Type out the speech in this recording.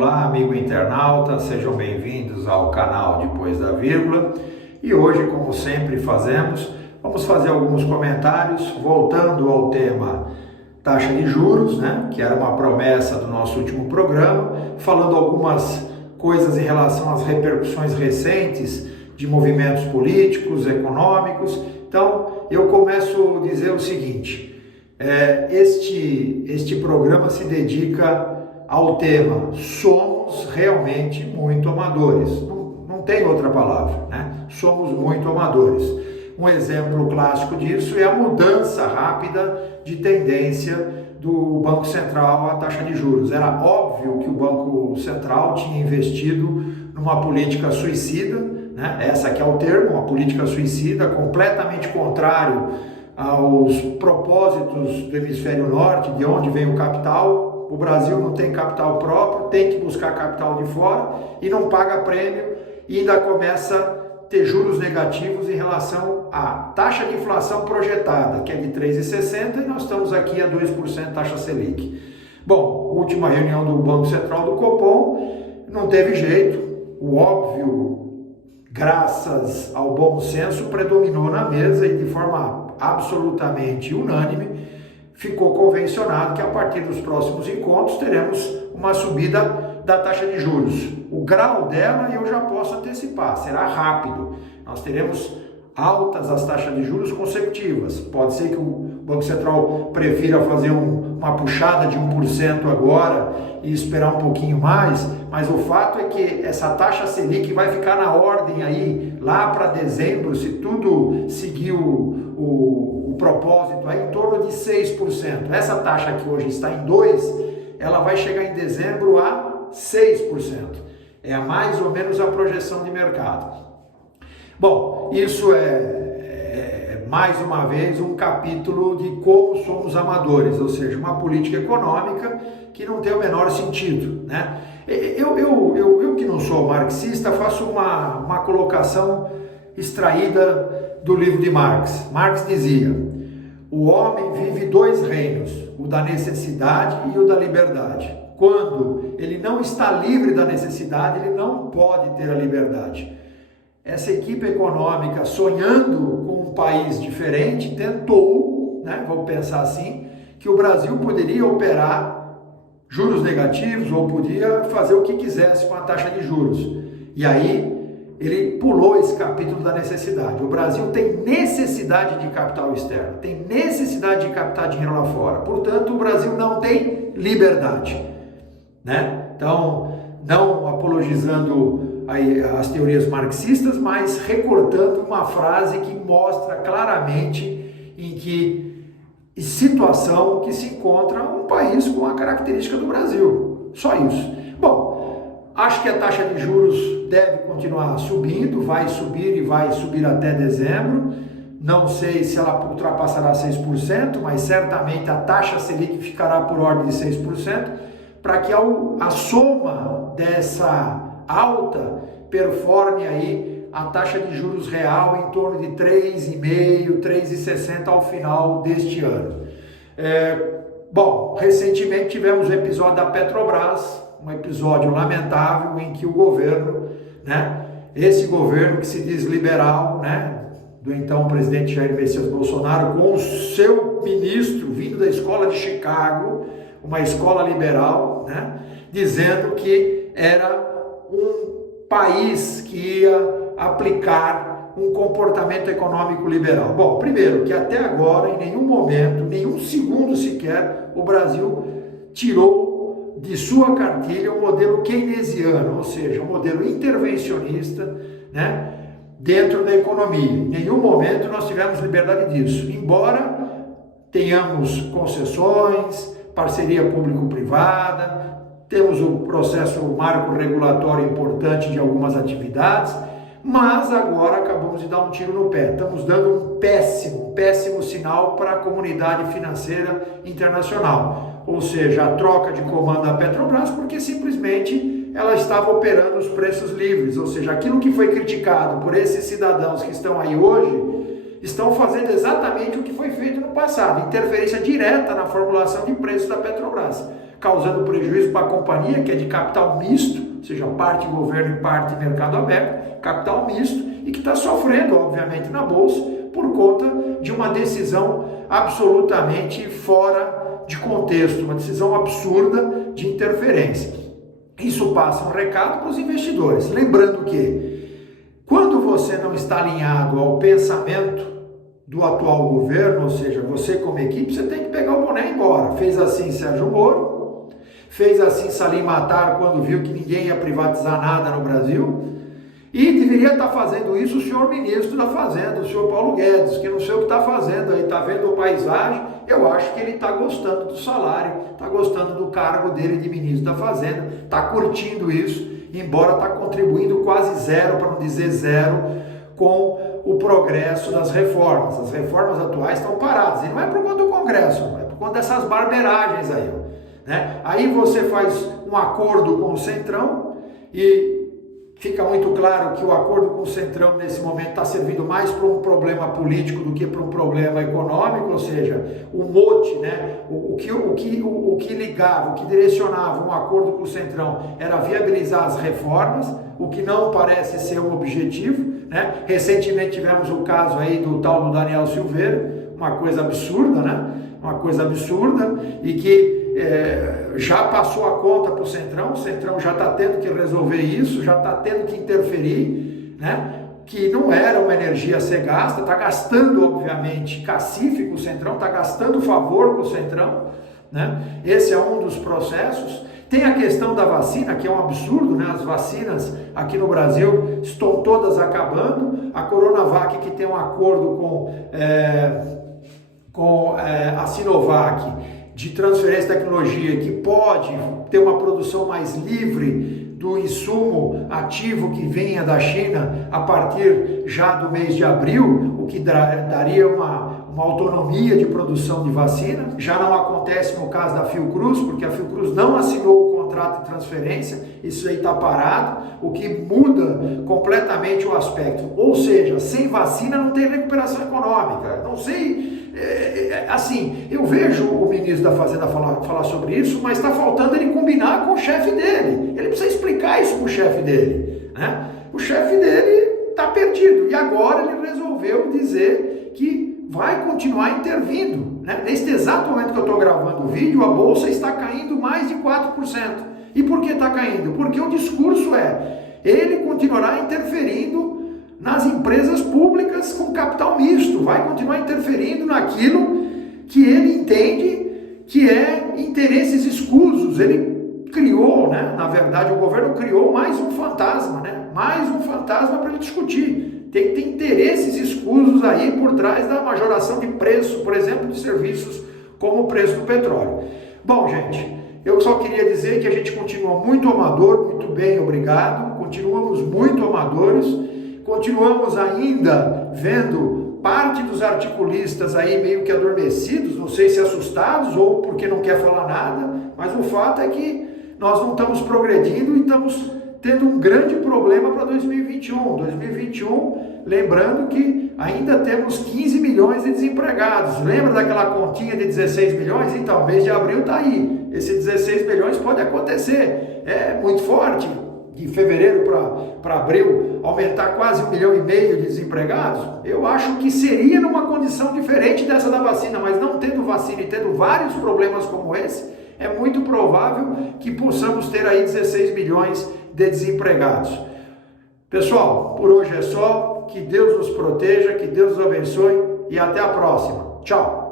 Olá, amigo internauta, sejam bem-vindos ao canal Depois da Vírgula. E hoje, como sempre fazemos, vamos fazer alguns comentários voltando ao tema taxa de juros, que era uma promessa do nosso último programa, falando algumas coisas em relação às repercussões recentes de movimentos políticos, econômicos. Então, eu começo a dizer o seguinte, este programa se dedica ao tema somos realmente muito amadores. Não tem outra palavra, Somos muito amadores. Um exemplo clássico disso é a mudança rápida de tendência do Banco Central à taxa de juros. Era óbvio que o Banco Central tinha investido numa política suicida, Essa aqui é o termo, uma política suicida, completamente contrário aos propósitos do hemisfério norte, de onde vem o capital. O Brasil não tem capital próprio, tem que buscar capital de fora e não paga prêmio e ainda começa a ter juros negativos em relação à taxa de inflação projetada, que é de 3,60, e nós estamos aqui a 2% taxa Selic. Bom, última reunião do Banco Central do Copom, não teve jeito, o óbvio, graças ao bom senso, predominou na mesa e de forma absolutamente unânime, ficou convencionado que a partir dos próximos encontros teremos uma subida da taxa de juros. O grau dela eu já posso antecipar, será rápido. Nós teremos altas as taxas de juros consecutivas. Pode ser que o Banco Central prefira fazer uma puxada de 1% agora e esperar um pouquinho mais, mas o fato é que essa taxa Selic vai ficar na ordem aí lá para dezembro, se tudo seguir o propósito, aí em torno de 6%. Essa taxa que hoje está em 2%, ela vai chegar em dezembro a 6%. É mais ou menos a projeção de mercado. Bom, isso é mais uma vez um capítulo de como somos amadores, ou seja, uma política econômica que não tem o menor sentido, Eu que não sou marxista, faço uma colocação extraída do livro de Marx. Marx dizia: o homem vive dois reinos, o da necessidade e o da liberdade. Quando ele não está livre da necessidade, ele não pode ter a liberdade. Essa equipe econômica, sonhando com um país diferente, tentou, vamos pensar assim, que o Brasil poderia operar juros negativos ou podia fazer o que quisesse com a taxa de juros. E aí ele pulou esse capítulo da necessidade. O Brasil tem necessidade de capital externo, tem necessidade de captar dinheiro lá fora. Portanto, o Brasil não tem liberdade, Então, não apologizando as teorias marxistas, mas recortando uma frase que mostra claramente em que situação que se encontra um país com a característica do Brasil. Só isso. Bom, acho que a taxa de juros deve continuar subindo, vai subir e vai subir até dezembro. Não sei se ela ultrapassará 6%, mas certamente a taxa Selic ficará por ordem de 6%, para que a soma dessa alta performe aí a taxa de juros real em torno de 3,5%, 3,60% ao final deste ano. Bom, recentemente tivemos o episódio da Petrobras, um episódio lamentável em que o governo, esse governo que se diz liberal, do então presidente Jair Messias Bolsonaro, com o seu ministro vindo da escola de Chicago, uma escola liberal, dizendo que era um país que ia aplicar um comportamento econômico liberal. Bom, primeiro, que até agora, em nenhum momento, nenhum segundo sequer, o Brasil tirou de sua cartilha o modelo keynesiano, ou seja, o modelo intervencionista, dentro da economia. Em nenhum momento nós tivemos liberdade disso, embora tenhamos concessões, parceria público-privada, temos o processo marco regulatório importante de algumas atividades, mas agora acabamos de dar um tiro no pé. Estamos dando um péssimo sinal para a comunidade financeira internacional. Ou seja, a troca de comando da Petrobras, porque simplesmente ela estava operando os preços livres. Ou seja, aquilo que foi criticado por esses cidadãos que estão aí hoje, estão fazendo exatamente o que foi feito no passado, interferência direta na formulação de preços da Petrobras. causando prejuízo para a companhia, que é de capital misto, ou seja, parte governo e parte mercado aberto, capital misto, e que está sofrendo, obviamente, na Bolsa, por conta de uma decisão absolutamente fora de contexto, uma decisão absurda de interferência. Isso passa um recado para os investidores, lembrando que quando você não está alinhado ao pensamento do atual governo, ou seja, você como equipe, você tem que pegar o boné e ir embora. Fez assim Sérgio Moro, fez assim Salim Matar quando viu que ninguém ia privatizar nada no Brasil, e deveria estar fazendo isso o senhor ministro da Fazenda, o senhor Paulo Guedes, que não sei o que está fazendo aí, está vendo a paisagem. Eu acho que ele está gostando do salário, está gostando do cargo dele de ministro da Fazenda, está curtindo isso, embora está contribuindo quase zero, para não dizer zero, com o progresso das reformas. As reformas atuais estão paradas, e não é por conta do Congresso, é por conta dessas barberagens aí, né? Aí você faz um acordo com o Centrão e fica muito claro que o acordo com o Centrão nesse momento está servindo mais para um problema político do que para um problema econômico, ou seja, o mote, né? O que ligava, o que direcionava um acordo com o Centrão era viabilizar as reformas, o que não parece ser um objetivo, né? Recentemente tivemos o caso aí do tal do Daniel Silveira, uma coisa absurda, né? Uma coisa absurda, e que já passou a conta para o Centrão já está tendo que resolver isso, já está tendo que interferir, né? Que não era uma energia a ser gasta, está gastando, obviamente, cacife com o Centrão, está gastando favor com o Centrão, né? Esse é um dos processos. Tem a questão da vacina, que é um absurdo, né? As vacinas aqui no Brasil estão todas acabando. A Coronavac, que tem um acordo com a Sinovac, de transferência de tecnologia, que pode ter uma produção mais livre do insumo ativo que venha da China a partir já do mês de abril, o que daria uma autonomia de produção de vacina. Já não acontece no caso da Fiocruz, porque a Fiocruz não assinou o contrato de transferência, isso aí está parado, o que muda completamente o aspecto. Ou seja, sem vacina não tem recuperação econômica. Não sei... assim, eu vejo o ministro da Fazenda falar sobre isso, mas está faltando ele combinar com o chefe dele. Ele precisa explicar isso para o chefe dele, né? O chefe dele está perdido, e agora ele resolveu dizer que vai continuar intervindo, né? Neste exato momento que eu estou gravando o vídeo, a Bolsa está caindo mais de 4%. E por que está caindo? Porque o discurso ele continuará interferindo nas empresas públicas com capital misto, vai continuar interferindo naquilo que ele entende que é interesses escusos. Ele criou, né? Na verdade, o governo criou mais um fantasma, né? Mais um fantasma para ele discutir. Tem interesses escusos aí por trás da majoração de preço, por exemplo, de serviços como o preço do petróleo. Bom, gente, eu só queria dizer que a gente continua muito amador, muito bem, obrigado, continuamos muito amadores. Continuamos ainda vendo parte dos articulistas aí meio que adormecidos, não sei se assustados ou porque não quer falar nada, mas o fato é que nós não estamos progredindo e estamos tendo um grande problema para 2021. 2021, lembrando que ainda temos 15 milhões de desempregados. Lembra daquela continha de 16 milhões? Então, mês de abril está aí. Esse 16 milhões pode acontecer. É muito forte. De fevereiro para abril, aumentar quase 1,5 milhão de desempregados, eu acho que seria numa condição diferente dessa da vacina, mas não tendo vacina e tendo vários problemas como esse, é muito provável que possamos ter aí 16 milhões de desempregados. Pessoal, por hoje é só, que Deus nos proteja, que Deus nos abençoe e até a próxima. Tchau!